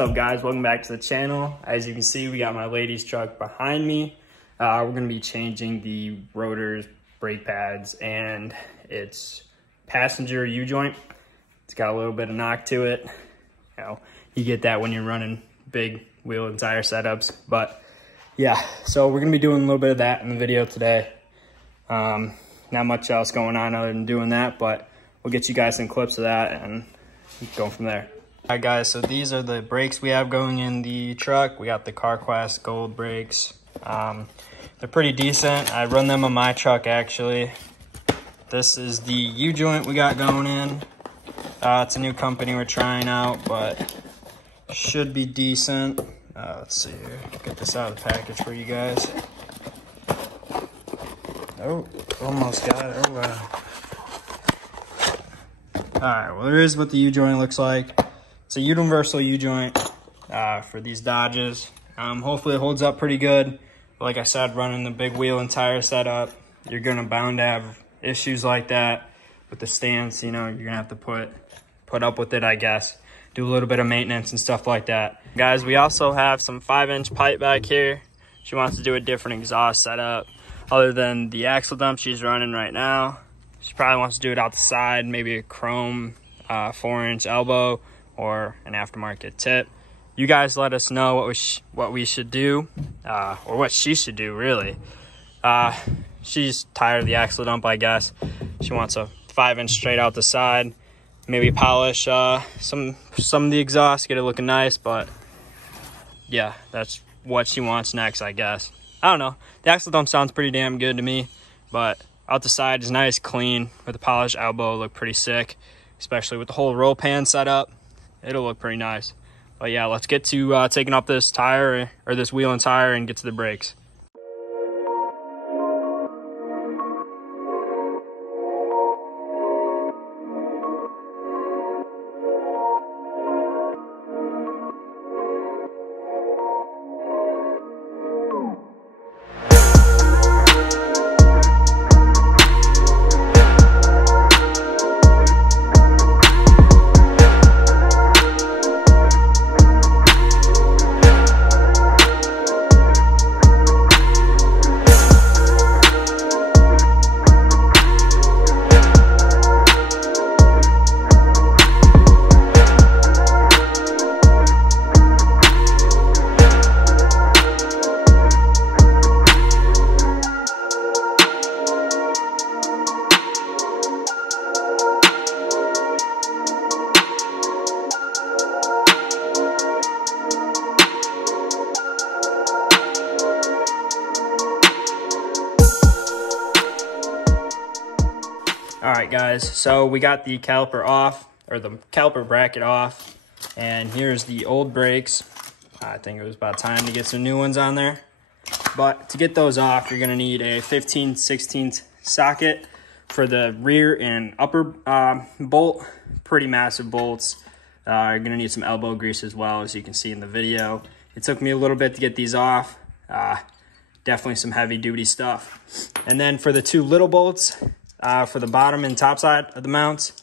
up, guys? Welcome back to the channel. As you can see, we got my ladies truck behind me. We're going to be changing the rotors, brake pads, and its passenger U-joint. It's got a little bit of knock to it. You know, you get that when you're running big wheel and tire setups. But yeah, so we're going to be doing a little bit of that in the video today. Not much else going on other than doing that, but we'll get you guys some clips of that and go from there. All right, guys, so these are the brakes we have going in the truck. We got the CarQuest Gold brakes. They're pretty decent. I run them on my truck, actually. This is the U-joint we got going in. It's a new company we're trying out, but should be decent. Let's see here. Get this out of the package for you guys. Oh, almost got it. Oh, wow. All right, well, there is what the U-joint looks like. It's a universal U-joint for these Dodges. Hopefully it holds up pretty good. But like I said, running the big wheel and tire setup, you're gonna bound to have issues like that with the stance. You know, you're gonna have to put up with it, I guess. Do a little bit of maintenance and stuff like that. Guys, we also have some 5-inch pipe back here. She wants to do a different exhaust setup other than the axle dump she's running right now. She probably wants to do it out the side, maybe a chrome 4-inch elbow or an aftermarket tip. You guys let us know what we should do, or what she should do, really. She's tired of the axle dump, I guess. She wants a 5-inch straight out the side. Maybe polish some of the exhaust, get it looking nice, but yeah, that's what she wants next, I guess. I don't know. The axle dump sounds pretty damn good to me, but out the side is nice, clean, with a polished elbow, look pretty sick, especially with the whole roll pan setup. It'll look pretty nice. But yeah, let's get to taking up this tire, or this wheel and tire, and get to the brakes. All right, guys, so we got the caliper off, or the caliper bracket off, and here's the old brakes. I think it was about time to get some new ones on there. But to get those off, you're gonna need a 15/16 socket for the rear and upper bolt. Pretty massive bolts. You're gonna need some elbow grease as well, as you can see in the video. It took me a little bit to get these off. Definitely some heavy duty stuff. And then for the two little bolts, for the bottom and top side of the mounts,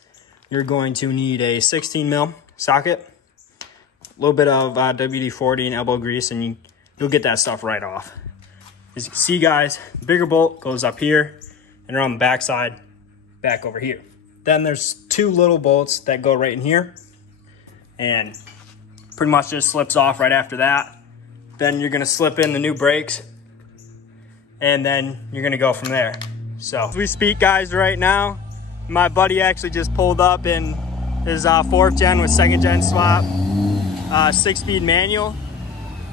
you're going to need a 16 mil socket, a little bit of WD-40 and elbow grease, and you'll get that stuff right off. As you can see, guys, the bigger bolt goes up here, and around the back side, back over here. Then there's two little bolts that go right in here, and pretty much just slips off right after that. Then you're gonna slip in the new brakes, and then you're gonna go from there. So as we speak, guys, right now, my buddy actually just pulled up in his 4th gen with 2nd gen swap, 6-speed manual.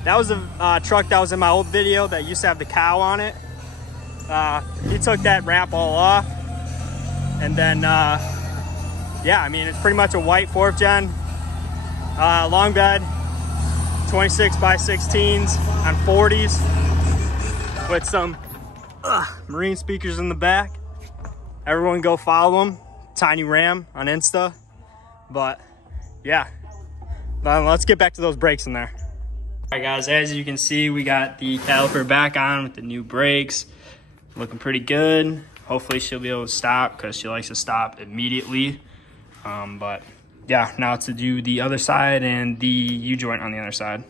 That was a truck that was in my old video that used to have the cow on it. He took that wrap all off, and then yeah, I mean, it's pretty much a white 4th gen long bed, 26x16s on 40s with some Marine speakers in the back. Everyone go follow him, Tiny Ram on Insta. But yeah, let's get back to those brakes in there. All right, guys, as you can see, we got the caliper back on with the new brakes. Looking pretty good. Hopefully she'll be able to stop, because she likes to stop immediately. But yeah, now to do the other side and the U-joint on the other side.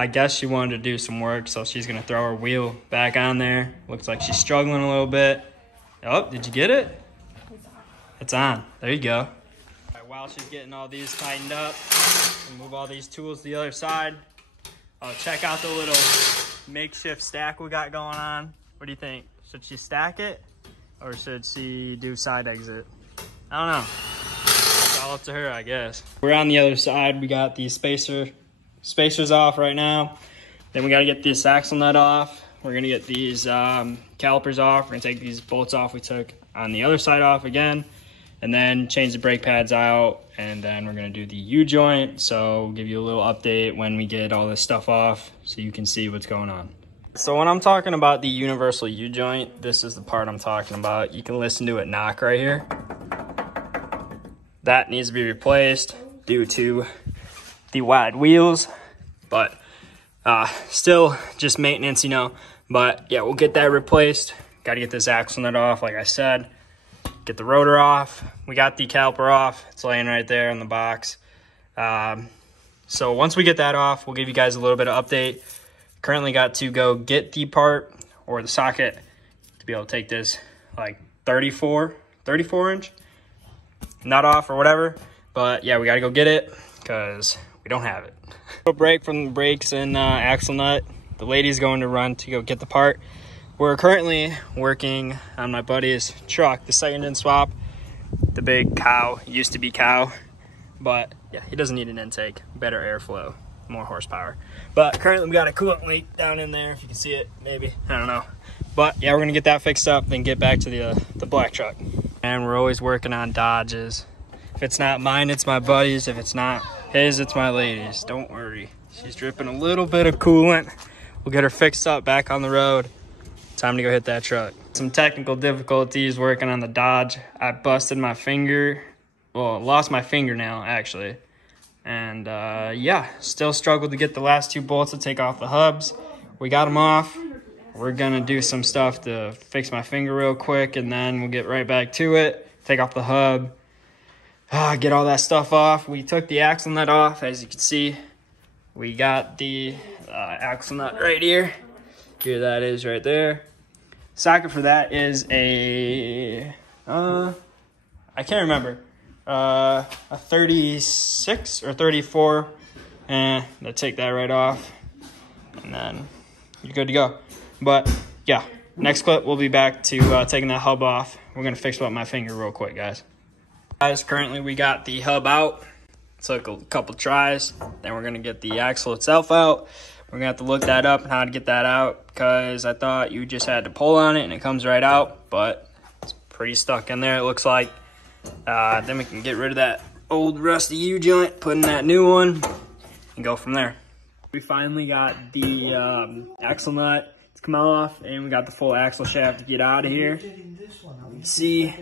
I guess she wanted to do some work, so she's gonna throw her wheel back on there. Looks like she's struggling a little bit. Oh, did you get it? It's on. There you go. All right, while she's getting all these tightened up, we'll move all these tools to the other side. Check out the little makeshift stack we got going on. What do you think? Should she stack it or should she do side exit? I don't know. It's all up to her, I guess. We're on the other side. We got these spacers off right now. Then we got to get this axle nut off. We're gonna get these calipers off. We're gonna take these bolts off we took on the other side off again, and then change the brake pads out, and then we're gonna do the U-joint. So we'll give you a little update when we get all this stuff off so you can see what's going on. So when I'm talking about the universal U-joint, this is the part I'm talking about. You can listen to it knock right here. That needs to be replaced due to the wide wheels, but still just maintenance, you know. But yeah, we'll get that replaced. Got to get this axle nut off, like I said. Get the rotor off. We got the caliper off. It's laying right there in the box. So once we get that off, we'll give you guys a little bit of update. Currently got to go get the part or the socket to be able to take this like 34 inch nut off or whatever. But yeah, we got to go get it because we don't have it. A break from the brakes and axle nut. The lady's going to run to go get the part. We're currently working on my buddy's truck, the second engine swap. The big cow, used to be cow, but yeah, he doesn't need an intake. Better airflow, more horsepower. But currently we got a coolant leak down in there, if you can see it, maybe, I don't know. But yeah, we're gonna get that fixed up, then get back to the black truck. And we're always working on Dodges. If it's not mine, it's my buddy's. If it's not his, it's my lady's. Don't worry. She's dripping a little bit of coolant. We'll get her fixed up back on the road. Time to go hit that truck. Some technical difficulties working on the Dodge. I busted my finger. Well, lost my fingernail, actually. And yeah, still struggled to get the last two bolts to take off the hubs. We got them off. We're gonna do some stuff to fix my finger real quick, and then we'll get right back to it. Take off the hub. Get all that stuff off. We took the axle nut off, as you can see. We got the axle nut right here. Here that is right there. Socket for that is a, I can't remember, a 36 or 34. I'll take that right off, and then you're good to go. But yeah, next clip we'll be back to taking that hub off. We're gonna fix up my finger real quick, guys. Currently we got the hub out. Took a couple tries. Then we're gonna get the axle itself out. We're gonna have to look that up and how to get that out, because I thought you just had to pull on it and it comes right out, but it's pretty stuck in there, it looks like. Then we can get rid of that old rusty U-joint, put in that new one, and go from there. We finally got the axle nut to come off, and we got the full axle shaft to get out of here. You can see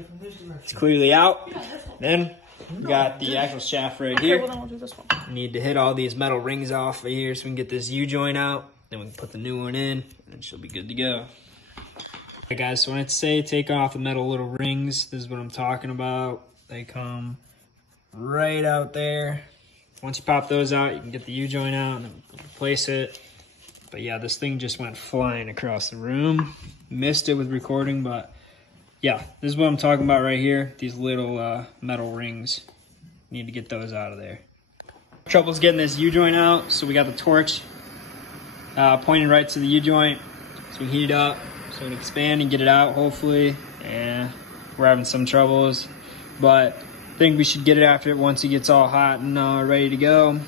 it's clearly out. Then we got the axle shaft right here. Well, then we'll do this one. We need to hit all these metal rings off of here so we can get this U-joint out. Then we can put the new one in, and she'll be good to go. Alright guys, so when I say take off the metal little rings, this is what I'm talking about. They come right out there. Once you pop those out, you can get the U-joint out and then replace it. But yeah, this thing just went flying across the room. Missed it with recording, but yeah, this is what I'm talking about right here. These little metal rings. Need to get those out of there. Trouble's getting this U-joint out, so we got the torch pointed right to the U-joint. So we heat it up, so we can expand and get it out, hopefully. And we're having some troubles, but I think we should get it after it once it gets all hot and ready to go.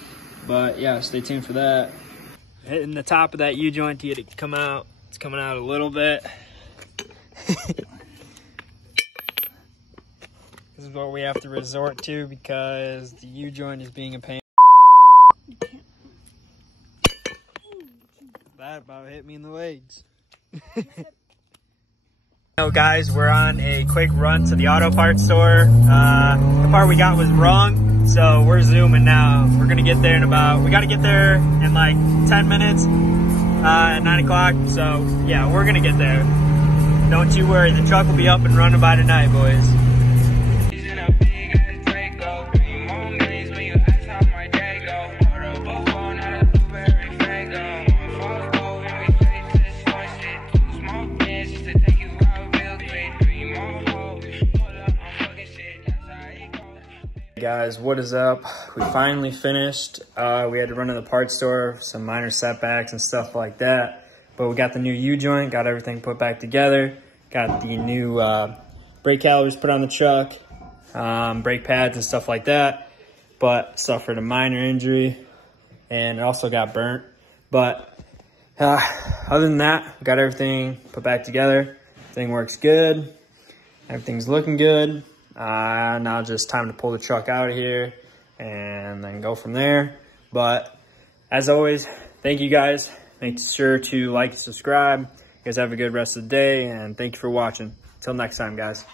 But yeah, stay tuned for that. Hitting the top of that U-joint to get it to come out. It's coming out a little bit. This is what we have to resort to because the U-joint is being a pain. That about hit me in the legs. So guys, we're on a quick run to the auto parts store. The part we got was wrong, so we're zooming now. We're gonna get there in about, we gotta get there in like 10 minutes at 9 o'clock. So yeah, we're gonna get there. Don't you worry, the truck will be up and running by tonight, boys. guys, what is up? We finally finished. We had to run to the parts store, some minor setbacks and stuff like that. But we got the new U-joint, got everything put back together. Got the new brake calipers put on the truck, brake pads and stuff like that. But suffered a minor injury and it also got burnt. But other than that, we got everything put back together. Everything works good. Everything's looking good. Now just time to pull the truck out of here and then go from there. But as always, thank you guys. Make sure to like and subscribe. You guys have a good rest of the day, and thank you for watching. Until next time, guys.